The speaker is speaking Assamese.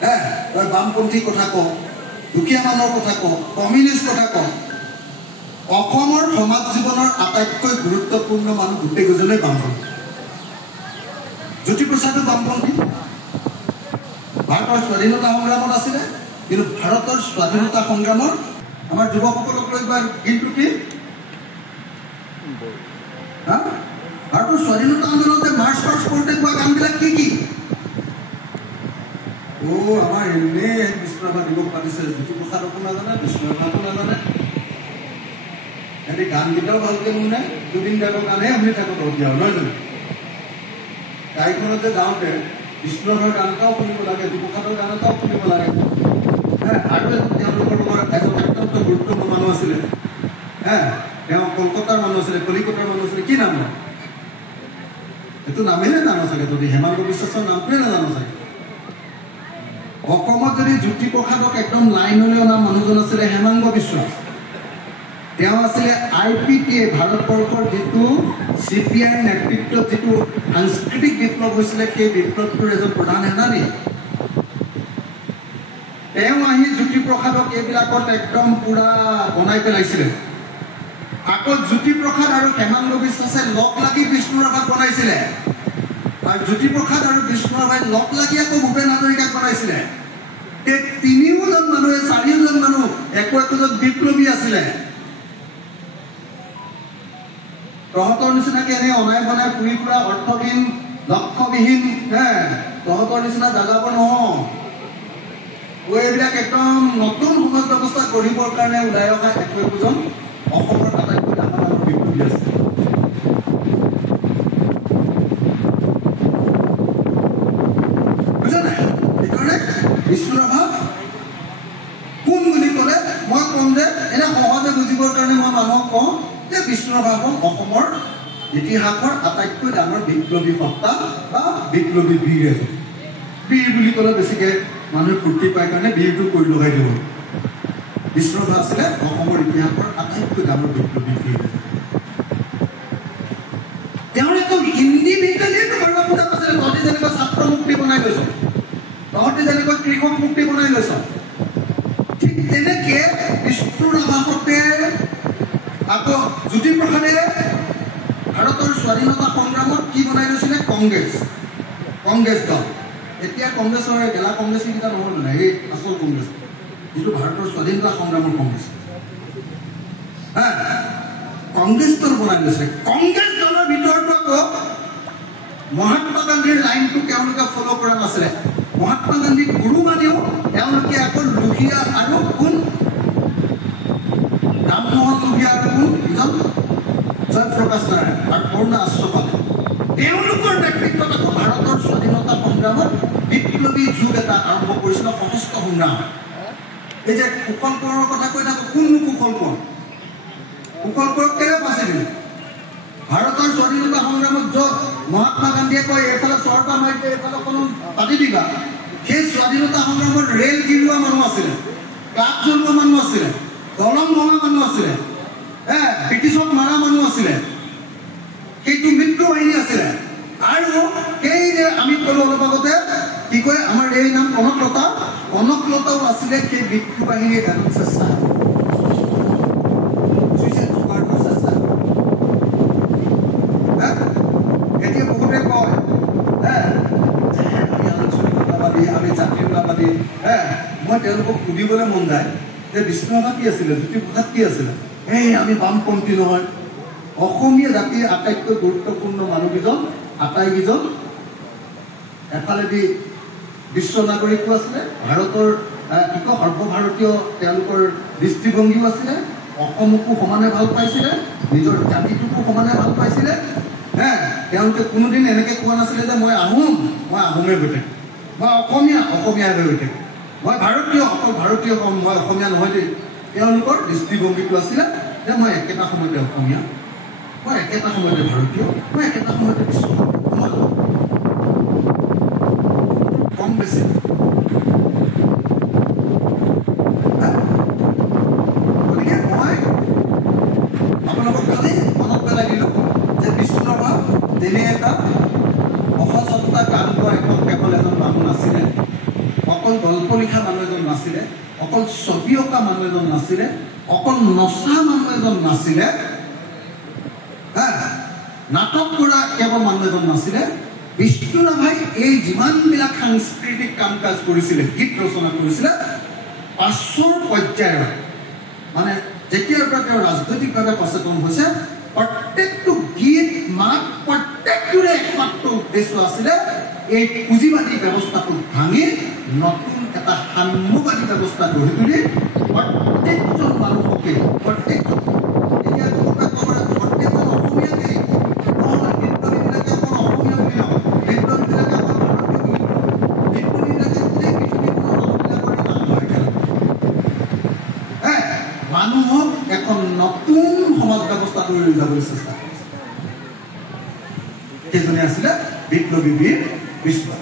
তই বামপন্থী কথা ক, দুখীয়া মানুহৰ কথা ক, কমিউনিষ্ট কথা ক, অসমৰ সমাজ জীৱনৰ আটাইতকৈ গুৰুত্বপূৰ্ণ মানুহ গোটেইকেইজনেই বামপন্থী। জ্যোতিপ্ৰসাদো বামপন্থী। ভাৰতৰ স্বাধীনতা সংগ্ৰামত আছিলে, কিন্তু ভাৰতৰ স্বাধীনতা সংগ্ৰামৰ আমাৰ যুৱকসকলক লৈ গীতটো কি? ভাৰতৰ স্বাধীনতা আন্দোলনতে মাৰ্চ পাষ্ট কৰোঁতে কোৱা কামবিলাক কি কি? আমাৰ এনেই বিষ্ণুৰাভা দিৱস পাতিছে, জ্যোতিপ্ৰসাদকো নাজানে, বিষ্ণুৰাভাকো নাজানে। সিহঁতি গানকেইটাও ভালকৈ শুনে, জুবিন গাৰ্গৰ গানহে শুনি থাকো তহঁতি আৰু নহয় জানো? গাড়ীখনত যে যাওঁতে বিষ্ণুৰাভাৰ গান এটাও শুনিব লাগে, জ্যোতিপ্ৰসাদৰ গান এটাও শুনিব লাগে। আৰু তেওঁলোকৰ এজন অত্যন্ত গুৰুত্বপূৰ্ণ মানুহ আছিলে। তেওঁ কলকাতাৰ মানুহ আছিলে, কলিকতাৰ মানুহ আছিলে। কি নাম? এইটো নামেই নাজানো চাগে, যদি হেমন্ত বিশ্বাসৰ নামটোৱে নাজানো চাগে। অসমত যদি জ্যোতিপ্ৰসাদক একদম লাইনলৈ অনা মানুহজন আছিলে হেমন্ত বিশ্বাস। তেওঁ আছিলে IPTA, ভাৰতবৰ্ষৰ যিটো CPI নেতৃত্বত যিটো সাংস্কৃতিক বিপ্লৱ হৈছিলে, সেই বিপ্লৱটোৰ এজন প্ৰধান সেনানী। তেওঁ আহি জ্যোতিপ্ৰসাদক এইবিলাকত একদম পুৰা বনাই পেলাইছিলে। আকৌ জ্যোতিপ্ৰসাদ আৰু হেমন্ত বিশ্বাসে লগ লাগি বিষ্ণুৰাভাক বনাইছিলে, আৰু জ্যোতিপ্ৰসাদ আৰু বিষ্ণুৰাভাই লগ লাগি আকৌ ভূপেন হাজৰিকাক বনাইছিলে। এই তিনিওজন মানুহে, চাৰিওজন মানুহ একোজন বিপ্লৱী আছিলে। তহঁতৰ নিচিনাকে এনে অনাই বনাই ফুৰি ফুৰা অৰ্থহীন, লক্ষ্যবিহীন তহঁতৰ নিচিনা জাগাব নহয়। এইবিলাক একদম নতুন সমাজ ব্যৱস্থা গঢ়িবৰ কাৰণে ওলাই অহা একোজন অসমৰ আটাইতকৈ ডাঙৰ ডাঙৰ বিপ্লৱী আছে। বুজা নাই? সেইকাৰণে বিষ্ণুৰাভা কোন বুলি ক'লে মই ক'ম যে এনে সহজে বুজিবৰ কাৰণে মই মানুহক কওঁ যে বিষ্ণুৰাভা হ'ল অসমৰ ইতিহাসৰ আটাইতকৈ ডাঙৰ বিপ্লৱী সত্তা বা বিপ্লৱী বীৰ এজন। বীৰ বুলি ক'লে বেছিকৈ মানুহে ফূৰ্তি পায় কাৰণে বীৰটো কৰি লগাই দিব। বিষ্ণুৰাভা আছিলে অসমৰ ইতিহাসৰ আটাইতকৈ ডাঙৰ বিপ্লৱী বীৰ। তেওঁৰ একদম ইণ্ডিভিজুৱেলি তোমাৰ পূজা আছিলে। তহঁতি যেনেকৈ ছাত্ৰ মুক্তি বনাই লৈছ, তহঁতি যেনেকৈ কৃষক মুক্তি বনাই লৈছ, ঠিক তেনেকে বিষ্ণুৰাভাহঁতে আকৌ জ্যোতিপ্ৰসাদে ভাৰতৰ স্বাধীনতা সংগ্ৰামত কি বনাই লৈছিলে? কংগ্ৰেছ দল। এতিয়া কংগ্ৰেছৰ গেলা কংগ্ৰেছকেইটা নহয় মানে, এই আচল কংগ্ৰেছ, যিটো ভাৰতৰ স্বাধীনতা সংগ্ৰামৰ কংগ্ৰেছ। কংগ্ৰেছ দল বনাই লৈছে। কংগ্ৰেছ দলৰ ভিতৰতো আকৌ মহাত্মা গান্ধীৰ লাইনটো তেওঁলোকে ফ'ল' কৰা নাছিলে। মহাত্মা গান্ধীক গুৰু মানিও তেওঁলোকে আকৌ লোহিয়া আৰু কোন ৰামমোহন লোহিয়া আৰু কোন ইজন জয়প্ৰকাশ নাৰায়ণ আৰু কৰুণা আশ্ৰপালে, তেওঁলোকৰ নেতৃত্বত আকৌ ভাৰতৰ স্বাধীনতা সংগ্ৰামত বিপ্লৱী যুগ এটা আৰম্ভ কৰিছিল। সশস্ত্ৰ সংগ্ৰাম। এই যে কুশল কোঁৱৰৰ কথা কৈ থাকো, কোননো কুশল কোঁৱৰ? কুশল কোঁৱৰক কেলে বাছি দিলে? ভাৰতৰ স্বাধীনতা সংগ্ৰামত য'ত মহাত্মা গান্ধীয়ে কয় এইফালে চৰকাৰ মাৰিছে, এইফালে কোনো পাতি দিবা, সেই স্বাধীনতা সংগ্ৰামত ৰেল গিৰোৱা মানুহ আছিলে, ক্লাব জ্বলোৱা মানুহ আছিলে, দলং ভঙা মানুহ আছিলে, ব্ৰিটিছক মাৰা মানুহ আছিলে, সেইটো মৃত্যু বাহিনী আছিলে। আৰু সেই যে আমি ক'লো অলপ আগতে, কি কয় আমাৰ এই নাম কনকলতাও আছিলে সেই মৃত্যু বাহিনীৰ এজন চেষ্টা। এতিয়া বহুতে কয় আমি আঞ্চলিকতাবাদী, আমি জাতীয়তাবাদী। মই তেওঁলোকক সুধিবলৈ মন যায় যে বিষ্ণুৰাভা কি আছিলে, জ্যোতিপ্ৰসাদ কি আছিলে? আমি বামপন্থী নহয়। অসমীয়া জাতিৰ আটাইতকৈ গুৰুত্বপূৰ্ণ মানুহকেইজন আটাইকেইজন এফালেদি বিশ্ব নাগৰিকো আছিলে, ভাৰতৰ সৰ্বভাৰতীয় তেওঁলোকৰ দৃষ্টিভংগীও আছিলে, অসমকো সমানে ভাল পাইছিলে, নিজৰ জাতিটোকো সমানে ভাল পাইছিলে। তেওঁলোকে কোনোদিন এনেকৈ কোৱা নাছিলে যে মই আহোমে গৈ থাকিম, মই অসমীয়া গৈ থাকিম, মই ভাৰতীয় অকল ভাৰতীয় কম, মই অসমীয়া নহয় দেই। তেওঁলোকৰ দৃষ্টিভংগীটো আছিলে যে মই একেটা সময়তে অসমীয়া, মই একেটা সময়তে ভাৰতীয়, মই একেটা সময়তে বিশ্ব কম বেছি। গতিকে মই আপোনালোকক খালি মনত পেলাই দিলোঁ যে বিষ্ণুৰাভা তেনে এটা অসচত্তা গান গোৱা কেৱল এজন মানুহ নাছিলে। অকল গল্প লিখা মানুহ এজন নাছিলে, অকল ছবি অঁকা মানুহ এজন নাছিলে, অকল নচা মানুহ এজন নাছিলে, নাটক কৰা কেৱল মানুহ এজন নাছিলে। বিষ্ণু ৰাভাই এই যিমানবিলাক সাংস্কৃতিক কাম কাজ কৰিছিলে, গীত ৰচনা কৰিছিলে, পাছৰ পৰ্যায়ৰ মানে যেতিয়াৰ পৰা তেওঁ ৰাজনৈতিকভাৱে সচেতন হৈছে, প্ৰত্যেকটো গীত মাত প্ৰত্যেকটোৰে একমাত্ৰ উদ্দেশ্য আছিলে এই পুঁজিবাদী ব্যৱস্থাটো ভাঙি নতুন এটা সাম্যবাদী ব্যৱস্থা গঢ়ি তুলি প্ৰত্যেকজন মানুহকে প্ৰত্যেকজন এতিয়া প্ৰত্যেকজন অসমীয়াকে বিপ্লৱীবিলাকে অকল অসমীয়া বুলি নহয়, বিপ্লৱীবিলাকে অকল ভাৰতীয় বুলি নহয়, বিপ্লৱীবিলাকে গোটেই পৃথিৱীখনৰ মানুহবিলাকৰ নাম নহয় মানুহক এখন নতুন সমাজ ব্যৱস্থাটো লৈ যাবলৈ চেষ্টা কৰিছে। সেইজনে আছিলে বিপ্লৱী বীৰ বিষ্ণু।